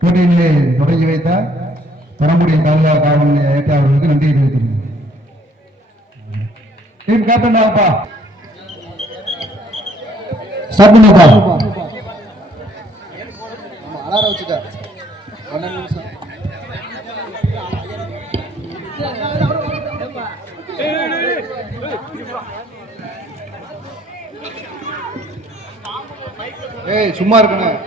போட்டியிலே தொடங்கி வைத்த பெரம்புடைய தாலுகா காவல் ஏற்ற அவர்களுக்கு நன்றி தெரிவித்திருக்கிறேன் டீம் கேப்டன் ஆகப்பா ஸ்டார்ட் அலாரம் வச்சுக்க பன்னெண்டு நிமிஷம் ஏய் சும்மா இருக்கணும்.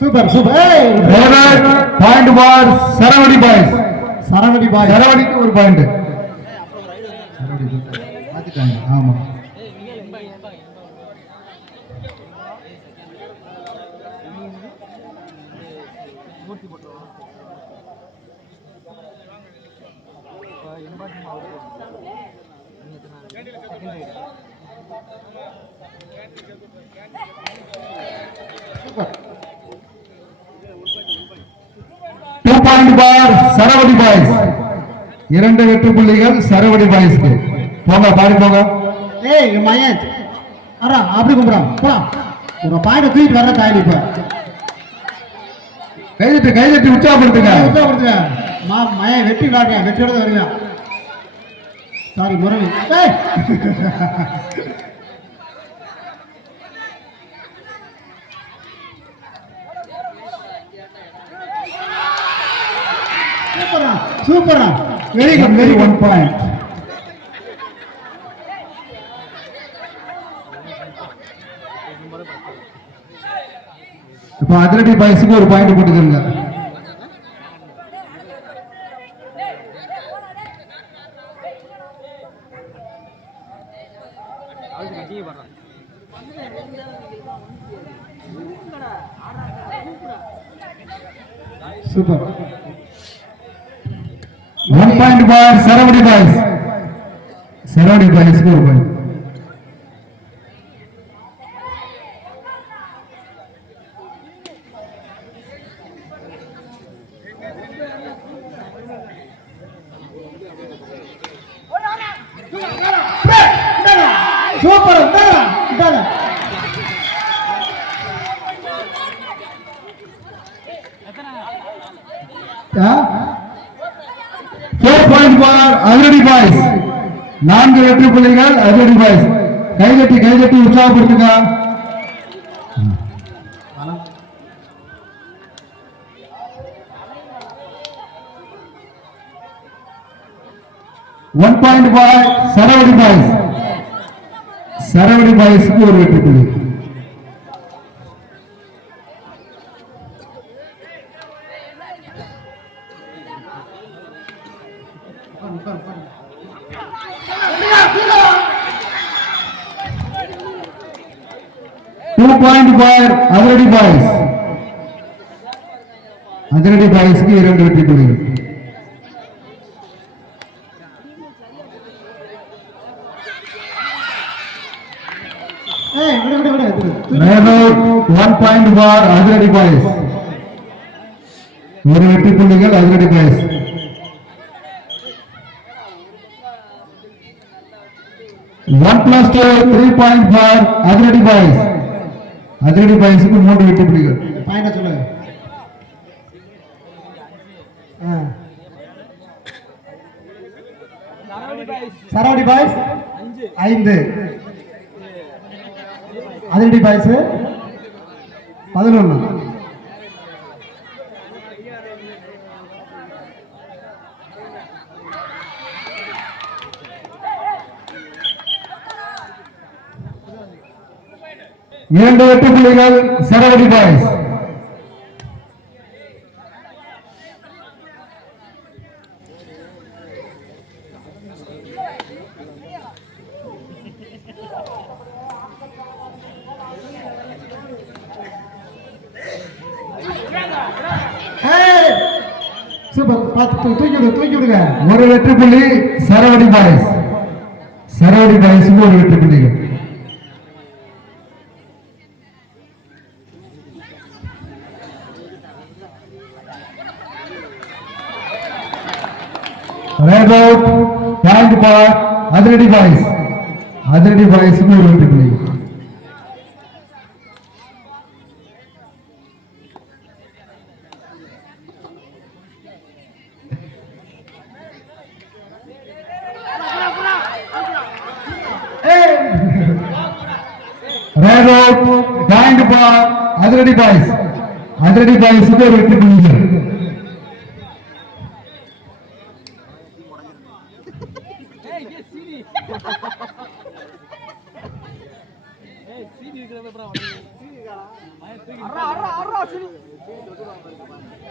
Super super point for Saravadi boys Saravadi boy சரவடிக்கு ஒரு பாயிண்ட் ஆமா two point for Saravadi boys இரண்டு வெற்றி புள்ளிகள் சரவடி பாய்ஸ்க்கு போங்க பாடி போங்க. ஏய் மயன். அரா அப்படி கும்பிடான் போ. ஒரு பாயிண்ட் தூக்கிட்டு வர தாயலி இப்ப கைதட்டி கைதட்டி உற்சாகப்படுத்துங்க. கொடுத்துங்க மா மயன் வெற்றி விளாடுங்க வெற்றியோட வருவேன். சாரி முரளி. ஏய்! சூப்பரா. Very good very one point இப்போ அதிரடி பாய்ஸுக்கு ஒரு பாயிண்ட் போட்டுக்கிறங்க also continue பண்றான் super one point for Saravadi boys Saravadi பாய்ஸ்க்கு ஒரு பாயிண்ட் சூப்பர் இந்தாடா இந்தாடா four point for Athiradi boys நான்கு வெற்றி புள்ளிகள் அதிரடி பாய்ஸ் கைகட்டி கைகட்டி உற்சாகப்படுத்துங்க. One point boy Saravadi boys Saravadi பாய்ஸ்க்கு ஒரு வெற்றி புள்ளி. உட்கார் பாயிண்ட் பார் அதிரடி பாய்ஸ் அதிரடி பாய்ஸ்க்கு இரண்டு வெற்றி புள்ளிகள் ஏய் விடு விடு விடு விடு Melur one point for Athiradi boys ஒரு வெற்றி புள்ளிகள் Athiradi boys one plus two three point for Athiradi boys Athiradi பாய்ஸுக்கு மூன்று வெற்றி புள்ளிகள் பாயிண்ட சொல்லுங்க. ஆ. சரவடி பாய்ஸ்? ஐந்து. அதிரடி பாய்ஸ்? பதினொன்று இரண்டு வெற்றி புள்ளிகள் சரவடி பாய்ஸ். ஒரு வெற்றி புள்ளி சரவடி பாய்ஸ். சரவடி பாய்ஸுக்கு ஒரு வெற்றி புள்ளிகள் right out point for Athiradi boys Athiradi பாய்ஸுக்கு ஒரு வெற்றி புள்ளி right out point for Athiradi boys Athiradi பாய்ஸுக்கு ஒரு வெற்றி புள்ளிகள் ஏய் ஏய் சீனி ஏய் சீனி இருக்கிறத அப்புறம் சீனி இருக்கா அரா அரா அரா சீனி ஒரு வெற்றி புள்ளிகள்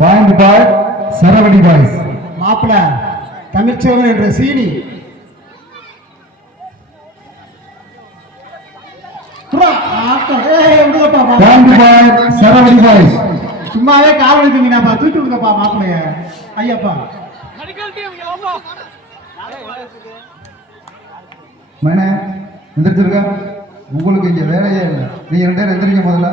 பாயிண்ட் பார் சரவடி பாய்ஸ். மாப்பிள தமிழ்ச்செல்வன் என்ற சீனி. சரவடி பாய்ஸ். சும்மாவே கால் வலிக்குங்கப்பா தூக்கி விடுங்கப்பா மாப்பிளைய. ஐயப்பா. மன எந்திரிச்சிருக்கா? உங்களுக்கு இங்க வேலையே இல்லை. நீங்க ரெண்டு பேரும் எந்திரிக்க முதல்ல.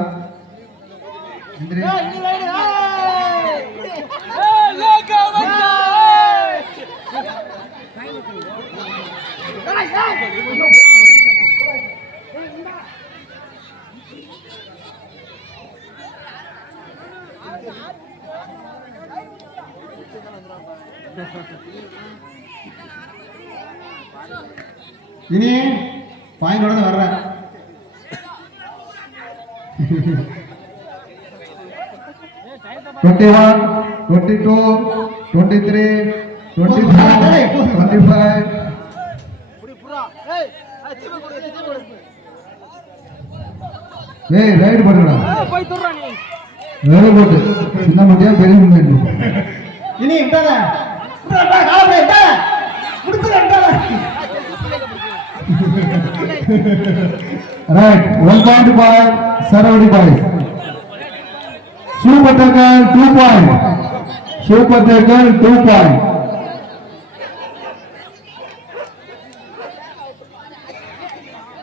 இனி பாயிண்டோட தான் வர்றேன். Twenty one twenty two twenty three twenty four twenty five ஏய் ரைடு பண்ணுடா. போய் துறா நீ வேலை போட்டு. சின்ன மட்டியா பெரிய முன்னேற்று இனி விட்டாத விட்டாத, காலை விட்டாத. விடுத்துட, விட்டாத. Right one point boy Saravadi boy super tackle two point super tackle two point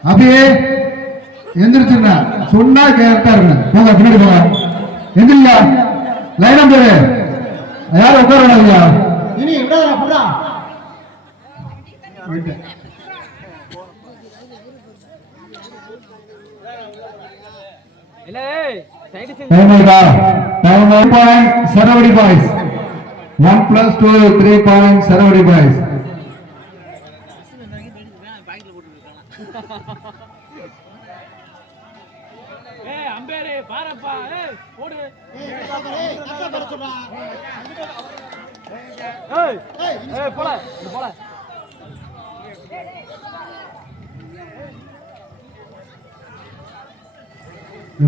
அப்படியே எந்திரிச்சுங்க. சொன்னா கேட்டா இருங்க போங்க பின்னாடி போங்க. லைனா பேரு யாரும் உட்கார வேணாங்க இனி விடாதடா, புறா. விட்டேன். இல்ல Saravadi boys one plus two three point Saravadi boys போல போல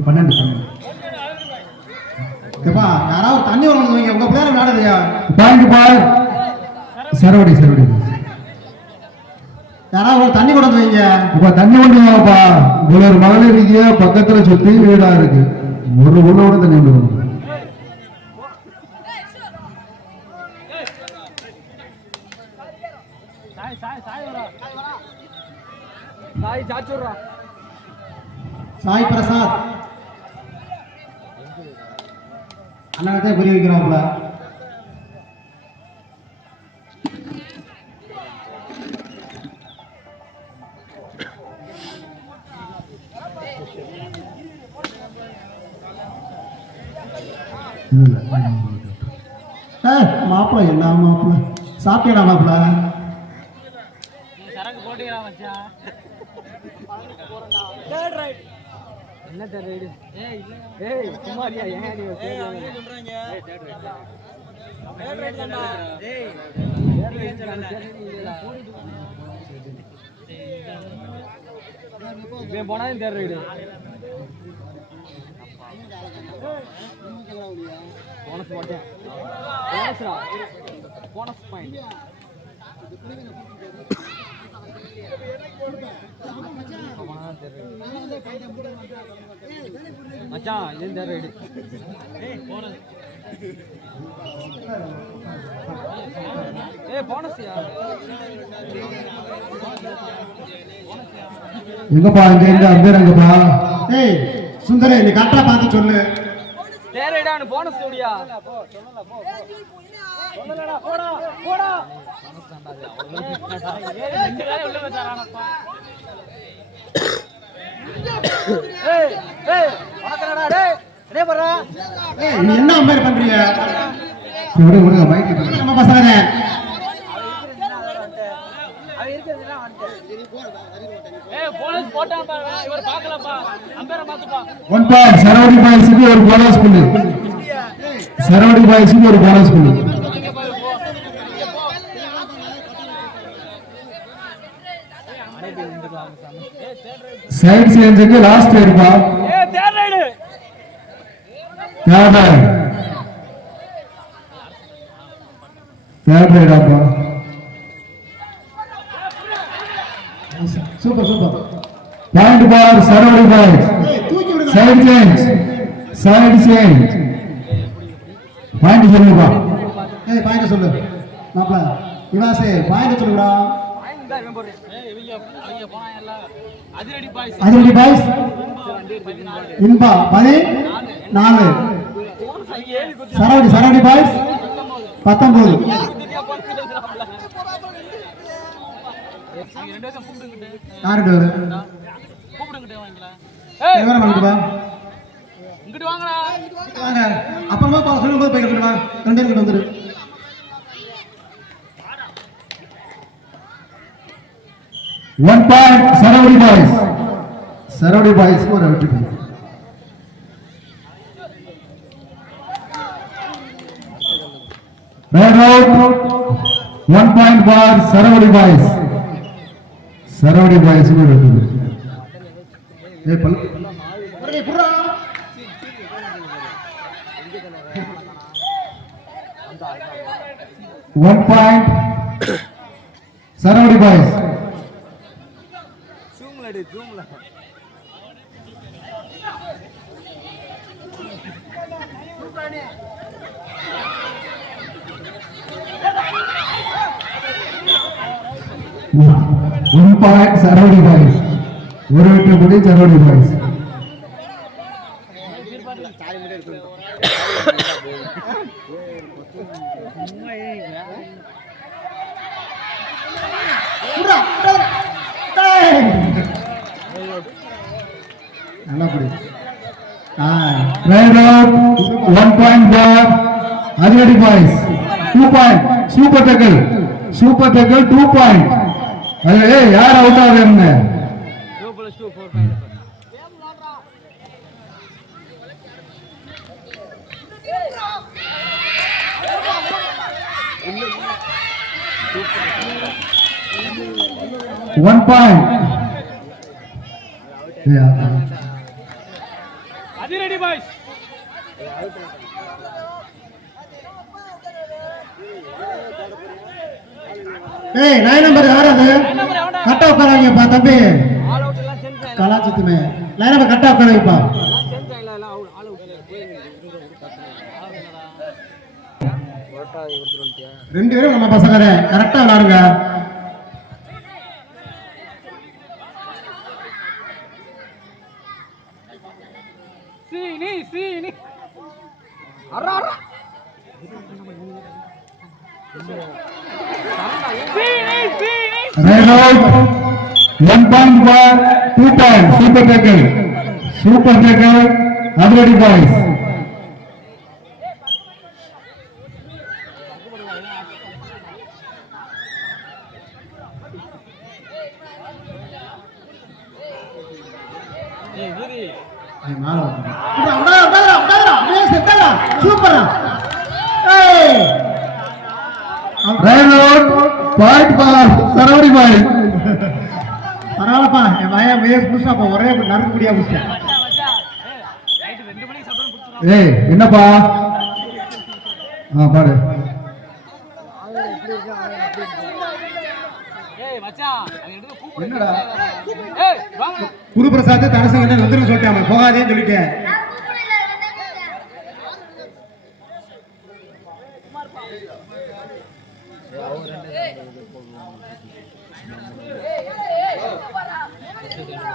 பன்னெண்டு பன்னெண்டு ஏப்பா, யாராவது தண்ணி வரணும் வைங்க உங்க பிள்ளையார விளையாடுதையா பாயிண்ட் பாய் சரவடி சரவடி. யாராவது ஒரு தண்ணி கொண்டு வைங்க. இப்ப தண்ணி கொண்டு இவ்வளவு ஒரு மகளிர் இருக்கீங்க பக்கத்துல சுத்தி வீடா இருக்கு. ஒரு உள்ளோட தண்ணி கொண்டு வாங்க. சாய் சாய் பிரசாத் அண்ணனத்தை புரிய வைக்கிறாப்புல மாப்பிள்ள என்ன மாப்பிள்ள சாப்பிட்டா மாப்பிள்ள சரக்கு போட்டுக்கிறா மச்சான். தேர்ட் ரைட் என்ன தேர்ட் ரைட் ஏய் இல்ல ஏய் சும்மா இல்லையா ஏன் சொல்றாங்க? ஏய் தேர்ட் ரைட் இவன் போனா தேர் ரைடு போனஸ் போட்டேன். போனஸ்ரா போனஸ் பாயிண்ட் மச்சான் இது தேர் ரைடு ஏய் போனஸ் யா எங்கப்பா இங்க அம்பேர் எங்கப்பா ஏய் சுந்தரே நீ கரெக்டா பார்த்து சொல்லு தேர் ரைடானு போனஸ் ஓடியா சொல்லலடா போடா போடா. டேய் பரா என்ன அம்பேர் பண்றீங்க விடுங்க விடுங்க மைக் நம்ம பசங்க. சரவடி ஒரு போனஸ் புள்ளி ஒரு போனஸ் புள்ளி இங்க பாரு போ இங்க போ ஏய் சைட் சேஞ்சுக்கு லாஸ்ட் இருப்பா third right third ரைடாப்பா super super point for Saravadi விடுங்க side change side change point சொல்லுப்பா. ஏய் பாயிண்ட் சொல்லு. மாப்ள இவாசே பாயிண்ட் சொல்லுடா வாங்கிட்டா அதிரடி பாய்ஸ். அதிரடி பாய்ஸ். இன்பா பதி நாலு. போனஸ் அங்க ஏறி குத்தி சரவடி சரவடி பாய்ஸ். பத்தொன்பது. திவ்யா போனஸ் எடுத்துறாப்ல அவங்க ரெண்டு பேரும் கூப்பிடுங்கிட்டு. யாரு பேரு? கூப்பிடுங்கிட்டே வாங்கிக்கலாம் ஏய். விவரம் பண்ணிட்டு வா. இங்கிட்டு வாங்கடா. வாங்க. அப்புறமா சொல்லும்போது போய் ரெண்டு பேரும் வந்துரு. One point Saravadi boys Saravadi boys ஒரு Red out. One point for Saravadi boys Saravadi boys ஒரு வெற்றி ஏய் பல்லு உடனே புறா ஒன் பாயிண்ட் சரவடி பாய்ஸ் ஜூம்ல எடு ஜூம்ல ஒன் பாயிண்ட் சரவடி பாய்ஸ் ஒரு வெற்றி புள்ளி சரவடி பாய்ஸ் புறா டேய். நல்லா புடி ஆ One point Athiradi boys two point super tackle super tackle two point அது யார் அவுட் ஆகுறீங்க two four point one point Athiradi boys ஏய் நைன் நம்பர் யார் அது? எவன்டா கரெக்டா உட்காராங்கப்பா தம்பி. கலாச்சித்துமே. லைன் நம்பர் ஒரட்டா ஒருத்தர் வந்துட்டியா ரெண்டு பேரும் நம்ம பசங்க கரெக்டா விளாடுங்க சீனி சீனி அரா அரா சீனி சீனி Red out. One point for two point super tackle super tackle Athiradi boys ஏய் வீரி ஏய், மேல உட்காரு. உட்காரு, உட்காரு, உட்காரு, உட்காரு. அப்படியே செத்தாடா. சூப்பரா ஏய் பாயிண்ட் பார் சரவடி பாய் பரவாயில்லப்பா என் முயற்சி புதுசாப்பா ஒரே நறுக்கு முடியா முடிச்சேன் ஏய் என்னப்பா? ஆ கூப்பிடு என்னடா? குருபிரசாத் தனசங்க வந்துடும் சொல்லிட்டாங்க? போகாதேன்னு சொல்லிட்டேன் வந்து நேரம் தெரியல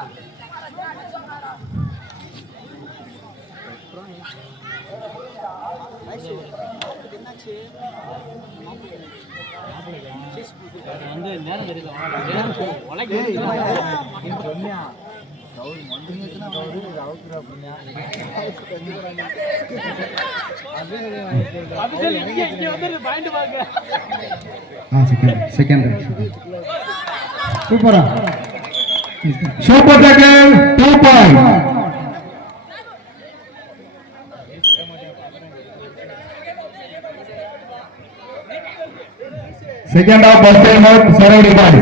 உலகி அபிஷேக் இங்க இங்க வந்து பாயிண்ட் பாருங்க ஆ செகண்ட் சூப்பரா. Super tackle two point second half first time out Saravadi boy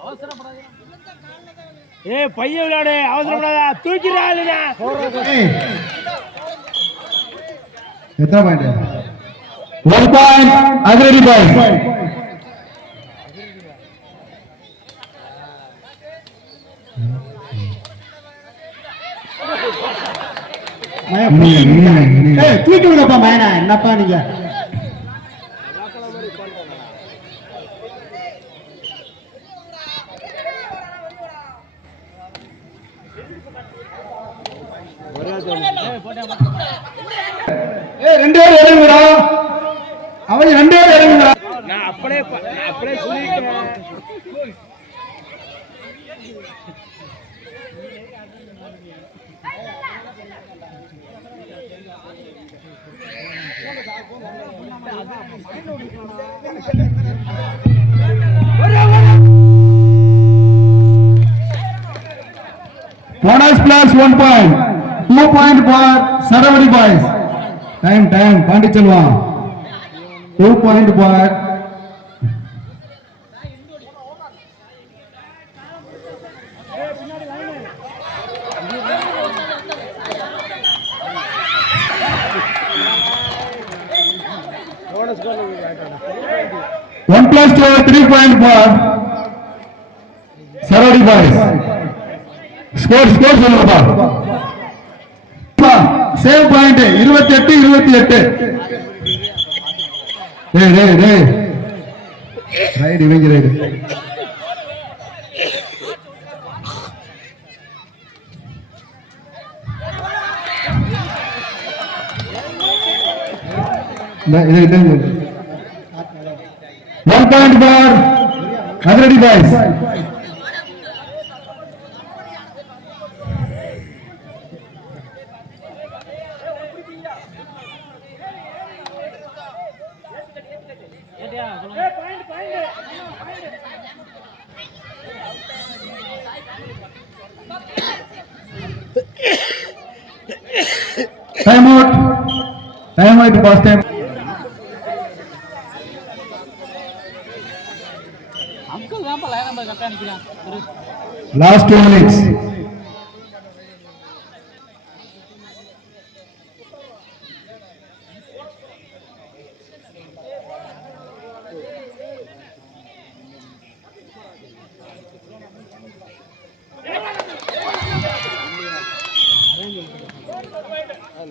அவசரப்படாத ஏய் பையன் விளையாடு அவசரப்படாத. தூக்கிடாதுண்ணா ஏய். எத்தனை பாயிண்ட் ஒன் பாயிண்ட் அதிரடி பாய் தூக்கி விடுங்கப்பா மயனா என்னப்பா நீங்க? ஏய் ரெண்டு பேரும் இறங்குடா அவங்க ரெண்டு பேரும் இறங்குடா நான் அப்படியே அப்படியே சொல்லிட்டேன். Bonus plus one point two point for Saravadi boys time time பாண்டிச்செல்வா two point for one plus two three point for Saravadi boys score score சொல்லுங்கப்பா சேவ் பாயிண்ட் இருபத்தி எட்டு இருபத்தி எட்டு டேய் டேய். டேய் ரைடு இவங்க ரைடு இது இது. One point for Agretti boys. Time out. Time out first time. Last two minutes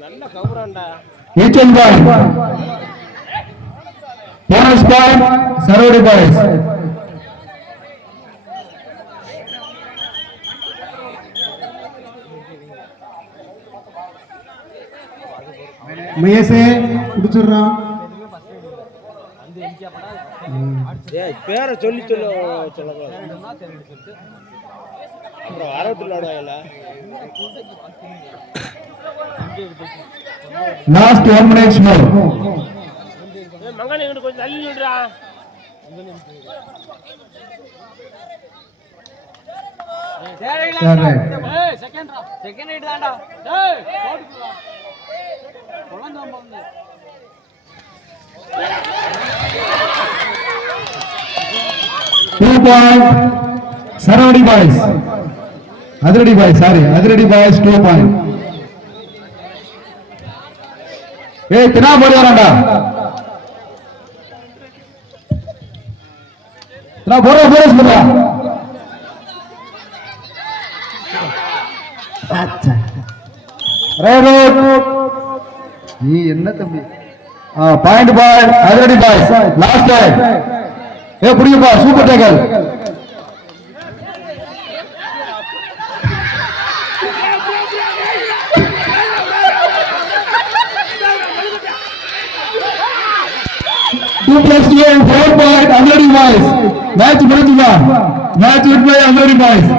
நல்ல கவுரான்டா Each and one. Bonus point, மயசே குடிச்சிடுறான். ஏய் பேரை சொல்லி சொல்ல Last one minutes more. ஏய் மங்காளி இங்கிட்டு கொஞ்சம் தள்ளி விடுறா செகண்ட் ரா. செகண்ட் ரைட் தான்டா. ஏய் போட்டுடா குழந்தை வந்து Two point. Saravadi boys. Adiradi boys, sorry. Adiradi boys, two point. ஏய் தினா போடி வரான்டா தினா போற போற சொல்றா நீ என்ன தம்பி point boy Athiradi boy last time A புடிங்கப்பா super tackle two plus two four point Athiradi boys match முடிஞ்சுமா match with by Athiradi boys